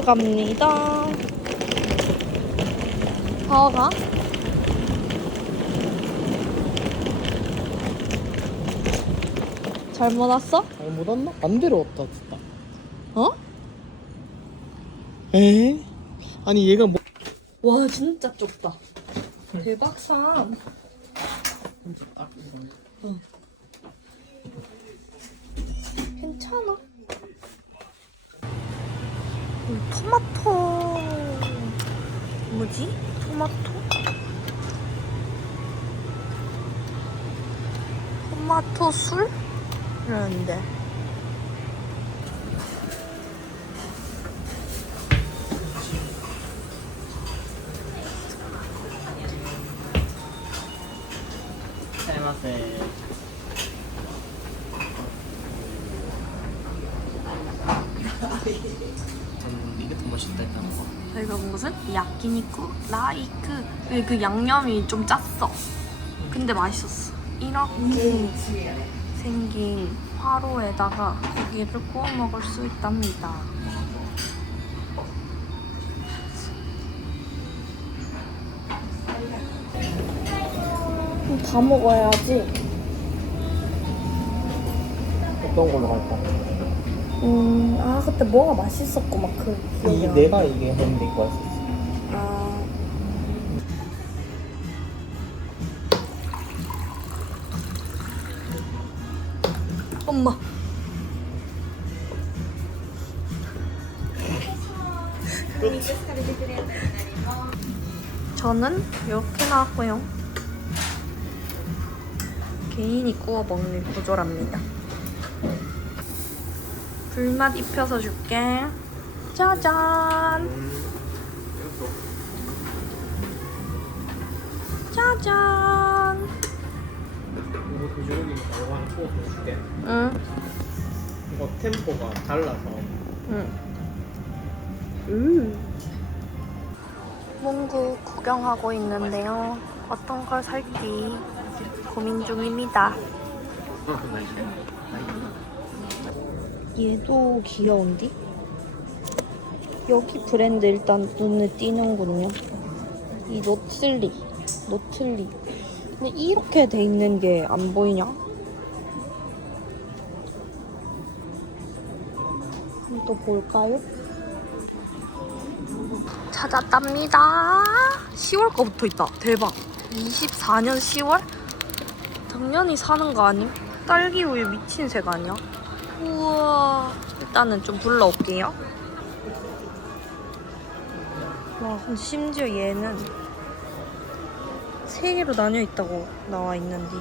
손수로 갑니다. 더 가? 잘못 왔어? 잘못 왔나? 반대로 왔다 진짜 어? 에? 아니 얘가 뭐 와 진짜 좁다. 대박산. 괜찮 토마토. 뭐지? 토마토? 토마토 술? 이러는데. 야끼니쿠 라이크 그, 그 양념이 좀 짰어. 근데 맛있었어. 이렇게 생긴 화로에다가 고기를 구워 먹을 수 있답니다. 다 먹어야지. 어떤 걸로 갈까? 음, 아 그때 뭐가 맛있었고 막그 이 내가 이게 했는데 이거 할수 있어 엄마. 저는 이렇게 나왔고요. 개인이 구워 먹는 구조랍니다. 불맛 입혀서 줄게. 짜잔. 짜잔. 돼지고기니까 이거 하나 구워서 줄게 응, 이거 템포가 달라서 응. 음. 몽구 구경하고 있는데요. 어떤 걸 살지 고민 중입니다. 얘도 귀여운데? 여기 브랜드 일단 눈에 띄는군요. 이 노틀리, 노틀리. 근데 이렇게 돼 있는 게 안 보이냐? 또 볼까요? 찾았답니다. 10월 거부터 있다. 대박. 24년 10월? 작년이 사는 거 아님? 딸기 우유 미친 색 아니야? 우와. 일단은 좀 불러올게요. 와, 심지어 얘는 세 개로 나뉘어 있다고 나와 있는데.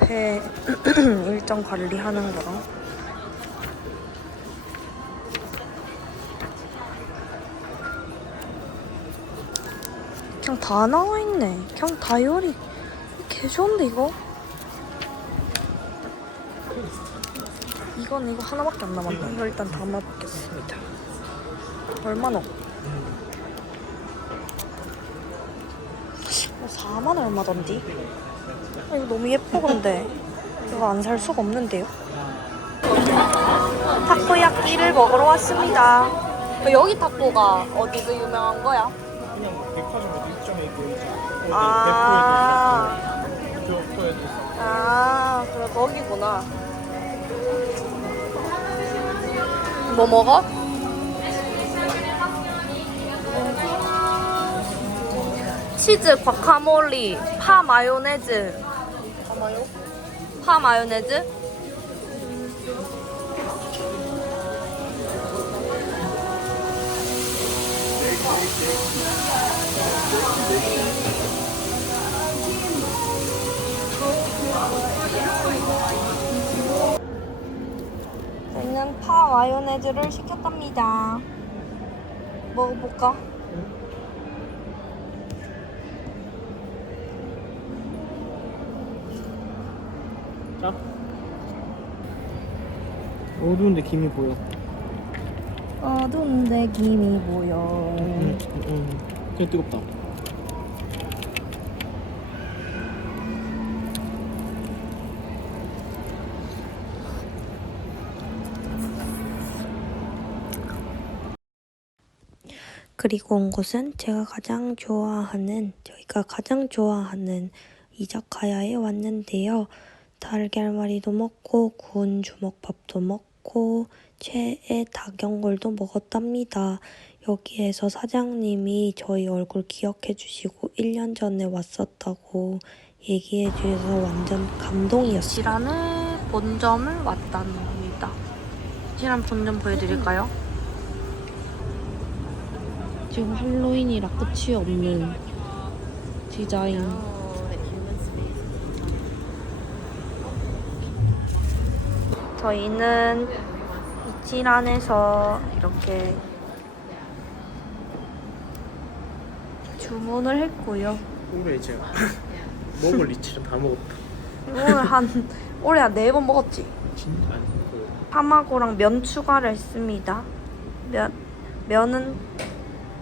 앞에 일정 관리하는 거랑 그냥 다 나와 있네. 그냥 다이어리 개 좋은데 이거? 이건 이거 하나밖에 안 남았네. 이거 일단 담아보겠습니다. 얼마나? 어, 4만 얼마던데? 아, 이거 너무 예뻐 근데 이거 안 살 수가 없는데요? 타코야끼를 먹으러 왔습니다. 여기 타코가 어디서 유명한 거야? 그냥 백화점 어디 입점에 있고 있잖아 아, 있어 아, 그래 거기구나. 뭐 먹어? 치즈 과카몰리 파 마요네즈 파 마요네즈 저희는 파 마요네즈를 시켰답니다. 먹어볼까? 어두운데 김이 보여. 어두운데 김이 보여. 응, 응. 그냥 뜨겁다. 그리고 온 곳은 제가 가장 좋아하는, 저희가 가장 좋아하는 이자카야에 왔는데요. 달걀말이도 먹고, 구운 주먹밥도 먹고, 최애 닭연골도 먹었답니다. 여기에서 사장님이 저희 얼굴 기억해 주시고 1년 전에 왔었다고 얘기해 주셔서 완전 감동이었어요. 지란의 본점을 왔답니다. 지란 본점 보여드릴까요? 지금 할로윈이라 끝이 없는 디자인. 저희는 이치란에서 이렇게 주문을 했고요. 올해 이제 먹을 리치를 다 먹었다. 오늘 한 올해 한 네 번 먹었지. 진짜 아니 그 파마고랑 면 추가를 했습니다. 면 면은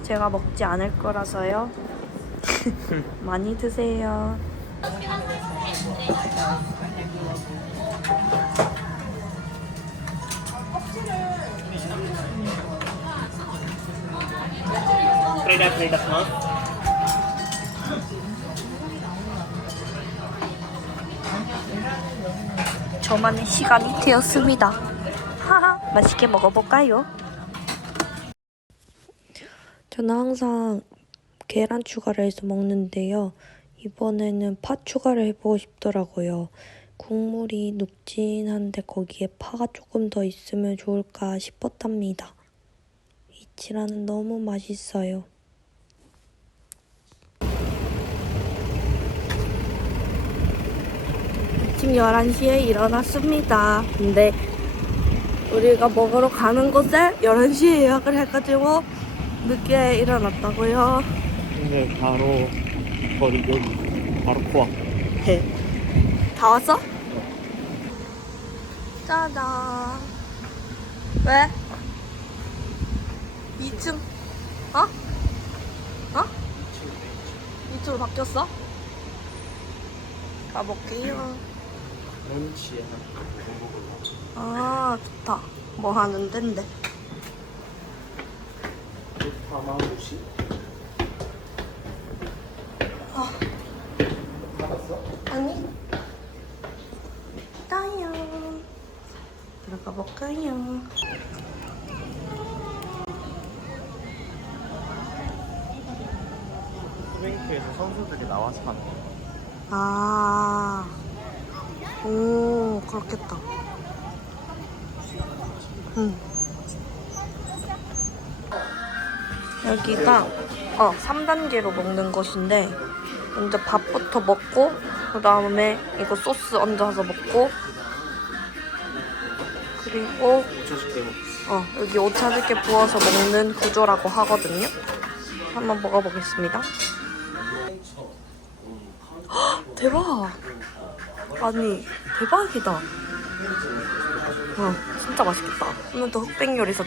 제가 먹지 않을 거라서요. 많이 드세요. 프레다 프레다 파. 저만의 시간이 되었습니다. 하하, 맛있게 먹어볼까요? 저는 항상 계란 추가를 해서 먹는데요. 이번에는 파 추가를 해보고 싶더라고요. 국물이 눅진한데 거기에 파가 조금 더 있으면 좋을까 싶었답니다. 이치라는 너무 맛있어요. 아침 11시에 일어났습니다. 근데 우리가 먹으러 가는 곳에 11시에 예약을 해가지고 늦게 일어났다고요. 근데 바로 거리 여기 바로 코앞. 다 왔어? 짜잔. 왜? 2층. 어? 어? 2층으로 바뀌었어? 가볼게요. 런치에 아, 좋다. 뭐 하는 데인데? 파마무시. 아. 받았어? 아니. 따요. 들어가 볼까요? 스뱅크에서 선수들이 나와서 하는 거. 아. 오, 그렇겠다. 응. 여기가 어, 3단계로 먹는 곳인데 먼저 밥부터 먹고 그 다음에 이거 소스 얹어서 먹고 그리고. 어, 여기 오차즈케 부어서 먹는 구조라고 하거든요. 한번 먹어보겠습니다. 헉, 대박! 아니, 대박이다. 어, 진짜 맛있겠다. 오늘 도 흑백 요리서.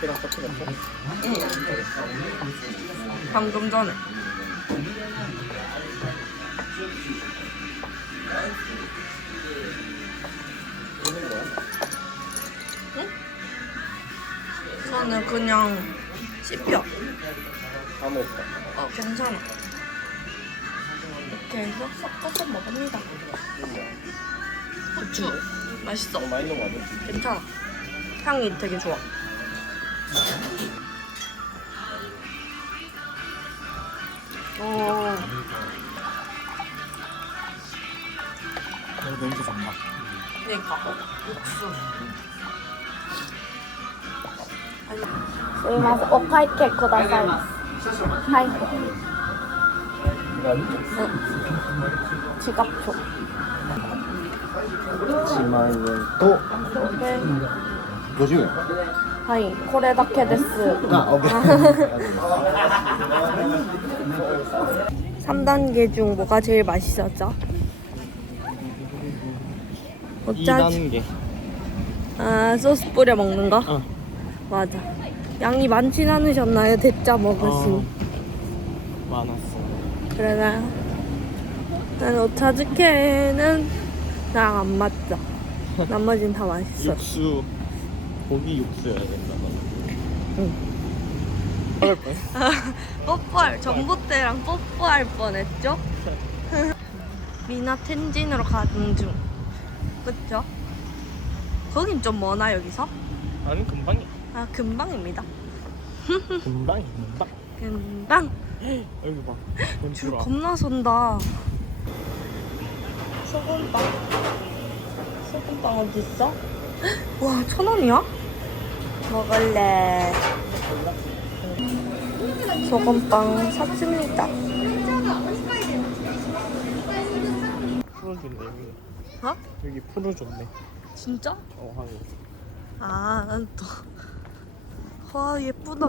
계란 터뜨렸어? 방금 전에. 응? 저는 그냥 씹혀. 다 먹었다. 어, 괜찮아. 이렇게 쏙쏙 섞어 먹습니다. 고추 맛있어. 너무 많이 넣으면 안 돼. 괜찮아. 향이 되게 좋아. 오. 냄새 좋나? 그러니까 육수. 아니. すみません、お会計ください。はい。 지갑초 1만 원 또? 도시요? 하이, 코레다케 데스. 아, 오케이. 아. 3단계 중 뭐가 제일 맛있었죠? 어쩌지? 2단계. 아, 소스 뿌려 먹는 거? 어. 맞아. 양이 많진 않으셨나요? 대짜 먹으신. 어, 많았어. 그러나요? 난 오차즈케는 나랑 안 맞죠 나머진 다 맛있어 육수 고기 육수여야 된다 응. 먹을 뻔 뽀뽀할 전봇대랑 뽀뽀할 뻔했죠? 미나 텐진으로 가는 중 그쵸? 거긴 좀 머나 여기서? 아니 금방이야 아 금방입니다 금방이 금방 금방 여기 봐줄 겁나 선다 소금빵 소금빵 어딨어? 와 천 원이야? 먹을래 소금빵 샀습니다 풀어줬네 여기 어? 여기 풀어줬네 진짜? 어 하고 아, 난 또. 와, 예쁘다.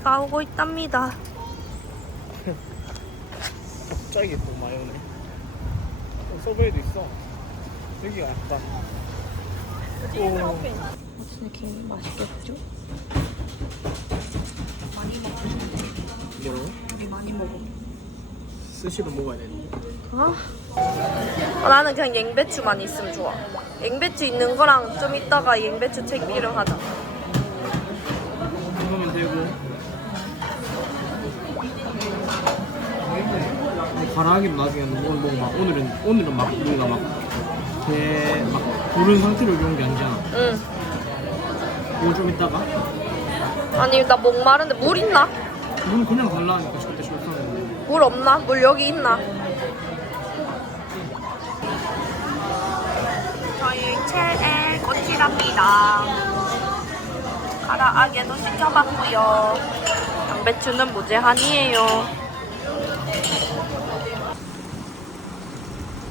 비가 오고 있답니다. 갑자기 또 많이 오네 어, 서베이도 있어 여기가 오 무슨 게 맛있겠죠? 뭐라고? 우리 많이 먹어. 스시로 먹어야 되는데 어? 아, 나는 그냥 앵배추만 있으면 좋아. 앵배추 있는 거랑 좀 이따가 앵배추 챙기려 하자. 그러면 되고 가라하기로 나중에 뭐, 뭐, 막 오늘은 오늘은 막 우리가 막개막 부른 상태로 이런 게 아니잖아 응. 이거 좀 이따가 아니, 나 목 마른데 물 있나? 문 그냥 달라니까 그때 실수하는데 물 없나? 물 여기 있나? 저희 최애 꼬치랍니다. 가라아게도 시켜봤고요. 양배추는 무제한이에요.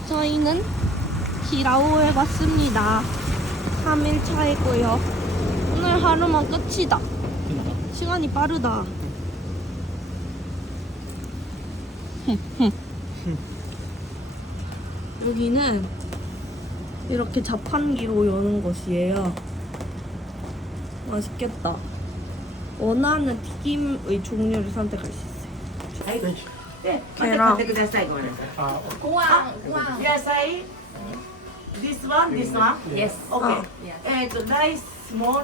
저희는 히라오에 왔습니다. 3일 차이고요. 오늘 하루만 끝이다. 시간이 빠르다. 여기는 이렇게 자판기로 여는 곳이에요. 맛있겠다. 원하는 튀김의 종류를 선택할 수 있어요. で、また買ってください。ごめんなさい。one, one. Yes, This one, this one. Yes. Okay. Oh. Eh, small.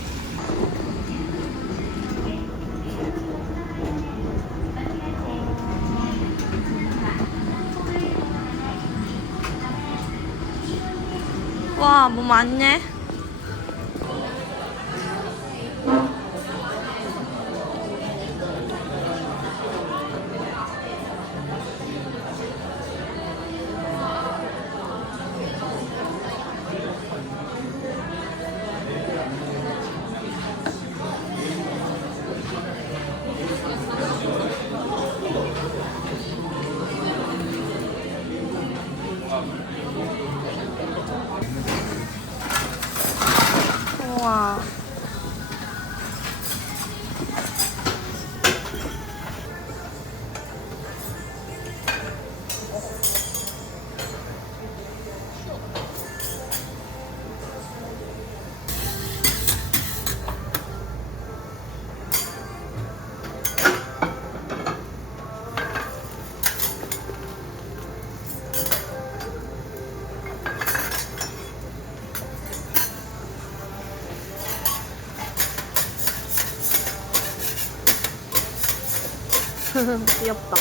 와, 뭐많 啊。 귀엽다.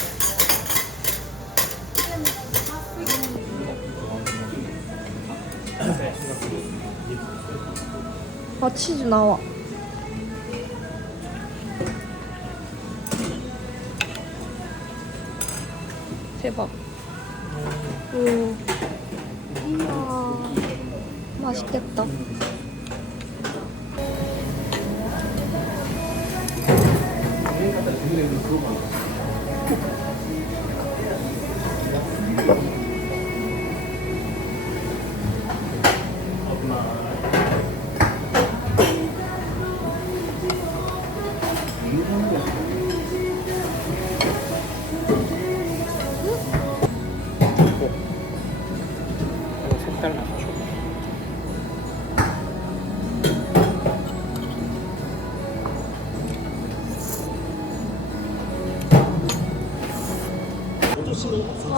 아 치즈 나와. 대박. 오. 이야. 맛있겠다. 색 Thank you.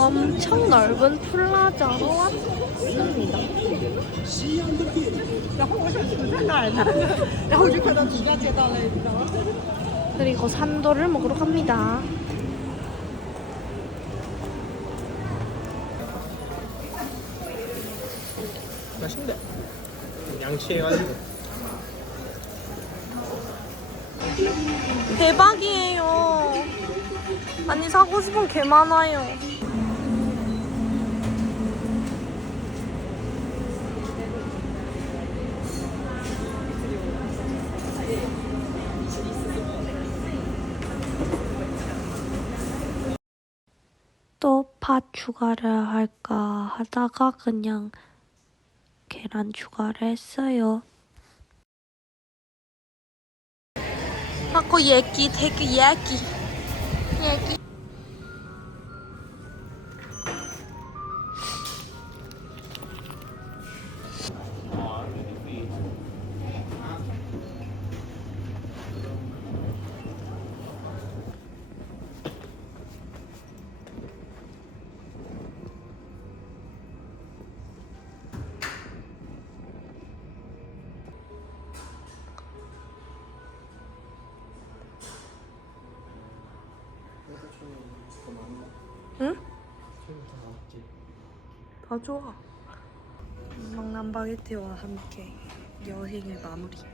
엄청 넓은 플라자로 왔습니다. 그리고 산도를 먹으러 갑니다. 맛있네. 양치해가지고. 대박이에요. 아니 사고 싶은 개 많아요. 또팥 추가를 할까 하다가 그냥 계란 추가를 했어요. 하고 얘기 되게 얘기 얘기 다 좋아. 망난 바게트와 함께 여행을 마무리.